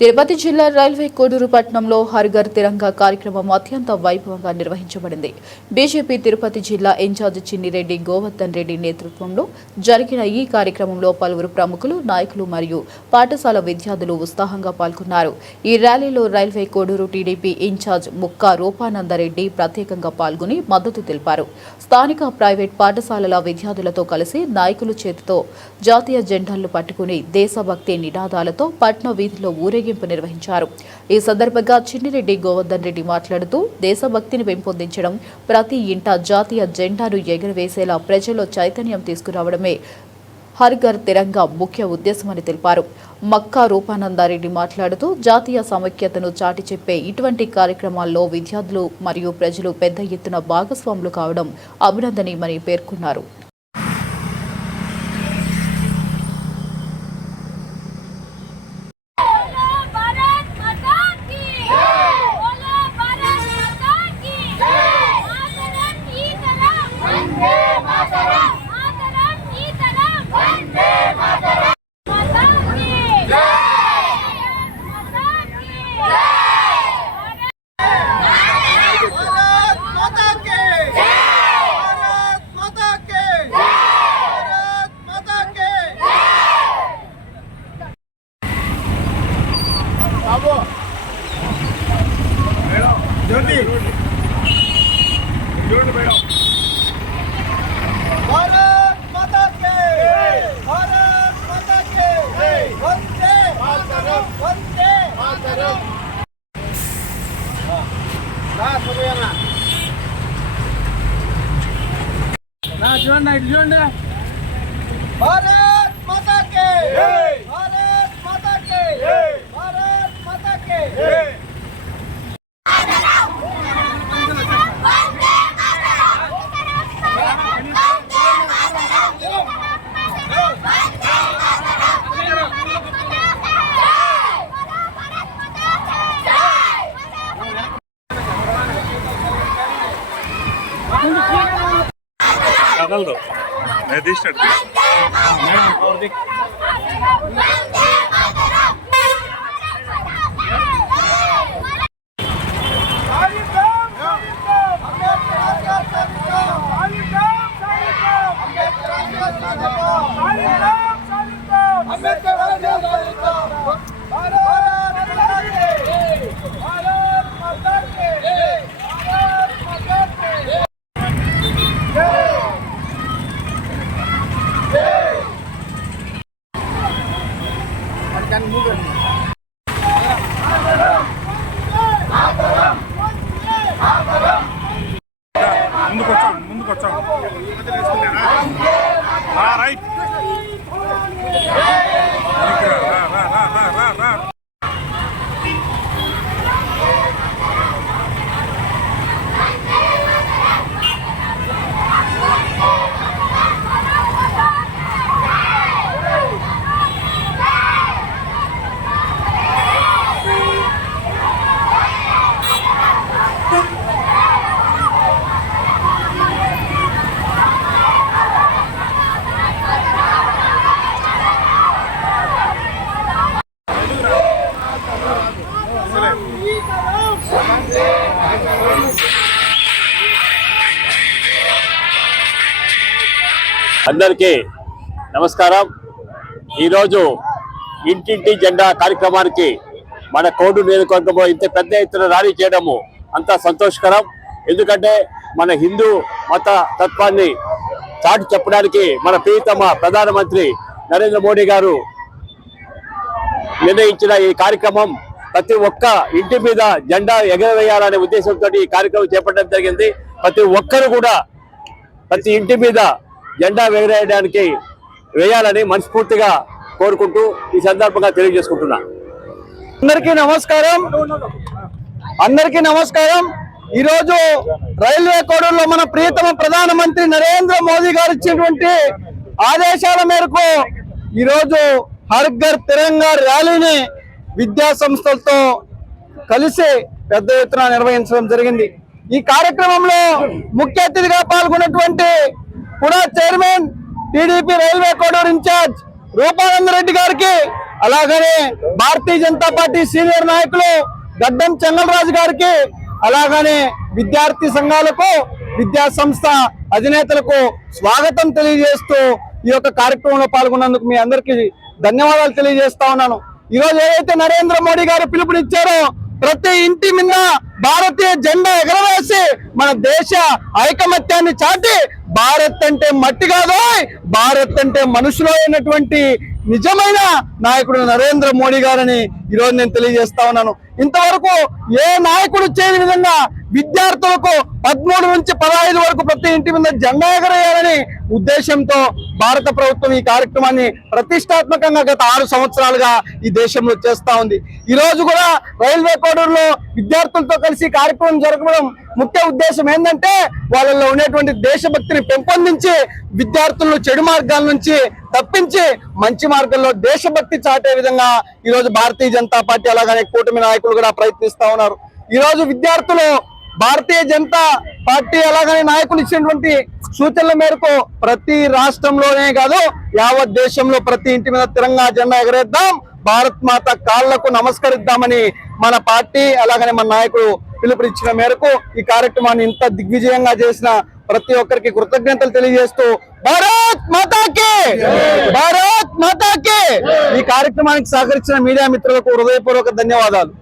తిరుపతి జిల్లా రైల్వే కోడూరు పట్టణంలో హర్ ఘర్ తిరంగా కార్యక్రమం అత్యంత వైభవంగా నిర్వహించబడింది. బీజేపీ తిరుపతి జిల్లా ఇన్ఛార్జ్ చిన్నిరెడ్డి గోవర్ధన్ రెడ్డి నేతృత్వంలో జరిగిన ఈ కార్యక్రమంలో పలువురు ప్రముఖులు, నాయకులు మరియు పాఠశాల విద్యార్థులు ఉత్సాహంగా పాల్గొన్నారు. ఈ ర్యాలీలో రైల్వే కోడూరు టీడీపీ ఇన్ఛార్జ్ ముక్కా రూపానందరెడ్డి ప్రత్యేకంగా పాల్గొని మద్దతు తెలిపారు. స్థానిక ప్రైవేట్ పాఠశాలల విద్యార్థులతో కలిసి నాయకులు చేతితో జాతీయ జెండాలు పట్టుకుని దేశభక్తి నినాదాలతో పట్న వీధిలో ఊరేగింపు నిర్వహించారు. ఈ సందర్భంగా చిన్నిరెడ్డి గోవర్ధన్ రెడ్డి మాట్లాడుతూ దేశభక్తిని పెంపొందించడం, ప్రతి ఇంట జాతీయ జెండాను ఎగురవేసేలా ప్రజల్లో చైతన్యం తీసుకురావడమే హర్ ఘర్ తిరంగా ముఖ్య ఉద్దేశమని తెలిపారు. మక్కా రూపానందారెడ్డి మాట్లాడుతూ జాతీయ సమైక్యతను చాటి చెప్పే ఇటువంటి కార్యక్రమాల్లో విద్యార్థులు మరియు ప్రజలు పెద్ద ఎత్తున భాగస్వాములు కావడం అభినందనీయమని పేర్కొన్నారు. చూడండి భారత్ మాతా కే భారత్ మాతా కే భారత్ మాతా కే కదలదు నేను తీసినట్టు ముందుకు వచ్చాం రైట్ అందరికీ నమస్కారం. ఈరోజు ఇంటింటి జెండా కార్యక్రమానికి మన కోడూరు నియోజకవర్గంలో ఇంత పెద్ద ఎత్తున ర్యాలీ చేయడము అంత సంతోషకరం. ఎందుకంటే మన హిందూ మత తత్వాన్ని చాటి చెప్పడానికి మన ప్రియతమ ప్రధానమంత్రి నరేంద్ర మోడీ గారు నిర్ణయించిన ఈ కార్యక్రమం ప్రతి ఒక్క ఇంటి మీద జెండా ఎగరవేయాలనే ఉద్దేశంతో ఈ కార్యక్రమం చేపట్టడం జరిగింది. ప్రతి ఒక్కరు కూడా ప్రతి ఇంటి మీద జెండా వేయాలని మనస్ఫూర్తిగా కోరుకుంటూ ఈ సందర్భంగా తెలియజేసుకుంటున్నా. అందరికీ నమస్కారం. ఈరోజు రైల్వే కోడూరులో మన ప్రియతమ ప్రధానమంత్రి నరేంద్ర మోదీ గారు ఇచ్చినటువంటి ఆదేశాల మేరకు ఈరోజు హర్ ఘర్ తిరంగా ర్యాలీని విద్యా సంస్థలతో కలిసి పెద్ద ఎత్తున నిర్వహించడం జరిగింది. ఈ కార్యక్రమంలో ముఖ్య అతిథిగా పాల్గొన్నటువంటి కూడా chairman TDP railway Koduru incharge Rupananda Reddy గారికి అలాగనే భారతీయ జనతా పార్టీ సీనియర్ నాయకులు గడ్డం చెంగల్రాజు గారికి, అలాగనే విద్యార్థి సంఘాలకు, విద్యా సంస్థ అధినేతలకు స్వాగతం తెలియజేస్తూ ఈ యొక్క కార్యక్రమంలో పాల్గొన్నందుకు మీ అందరికీ ధన్యవాదాలు తెలియజేస్తా ఉన్నాను. ఈరోజు ఏదైతే నరేంద్ర మోడీ గారు పిలుపునిచ్చారో ప్రతి ఇంటి మీద భారతీయ జెండా ఎగరవేసి మన దేశ ఐకమత్యాన్ని చాటి భారత్ అంటే మట్టి కాదు, భారత్ అంటే మనుషులు అయినటువంటి నిజమైన నాయకుడు నరేంద్ర మోడీ గారని ఈరోజు నేను తెలియజేస్తా ఉన్నాను. ఇంతవరకు ఏ నాయకుడు చేయని విధంగా విద్యార్థులకు 13 నుంచి 15 వరకు ప్రతి ఇంటి మీద జెండా ఎగరేయాలని ఉద్దేశంతో భారత ప్రభుత్వం ఈ కార్యక్రమాన్ని ప్రతిష్టాత్మకంగా గత 6 సంవత్సరాలుగా ఈ దేశంలో చేస్తా ఉంది. ఈ రోజు కూడా రైల్వే కోడూరులో విద్యార్థులతో కలిసి కార్యక్రమం జరగడం ముఖ్య ఉద్దేశం ఏంటంటే వాళ్ళలో ఉండేటువంటి దేశభక్తిని పెంపొందించి విద్యార్థులను చెడు మార్గాల నుంచి తప్పించి మంచి మార్గంలో దేశభక్తి చాటే విధంగా ఈ రోజు భారతీయ జనతా పార్టీ అలాగనే కూటమి నాయకులు కూడా ప్రయత్నిస్తా ఉన్నారు. ఈ రోజు విద్యార్థులు భారతీయ జనతా పార్టీ అలాగనే నాయకులు ఇచ్చినటువంటి సూచనల మేరకు ప్రతి రాష్ట్రంలోనే కాదు యావత్ దేశంలో ప్రతి ఇంటి మీద తిరంగా జెండా ఎగరేద్దాం, భారత్ మాత కాళ్లకు నమస్కరిద్దామని మన పార్టీ అలాగనే మన నాయకుడు పిలుపునిచ్చిన మేరకు ఈ కార్యక్రమాన్ని ఇంత దిగ్విజయంగా చేసిన ప్రతి ఒక్కరికి కృతజ్ఞతలు తెలియజేస్తూ భారత్ మాతాకి, భారత్ మాతాకి. ఈ కార్యక్రమానికి సహకరించిన మీడియా మిత్రులకు హృదయపూర్వక ధన్యవాదాలు.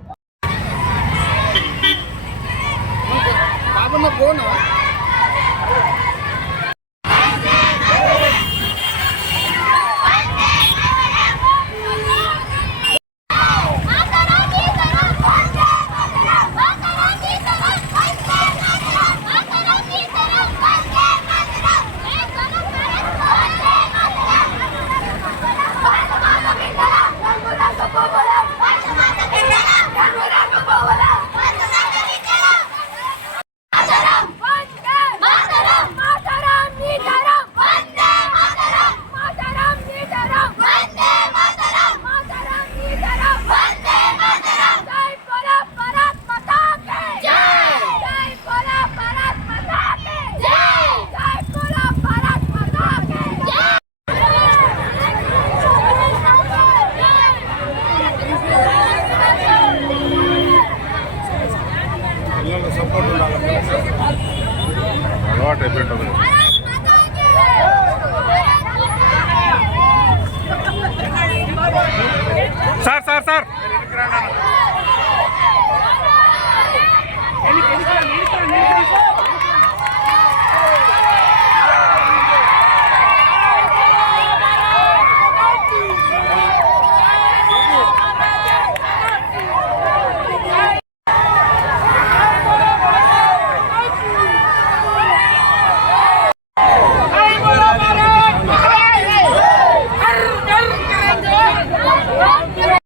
సపోర్ట్ ఉండాలి, అలవాటు అయిపోయింటుంది. సార్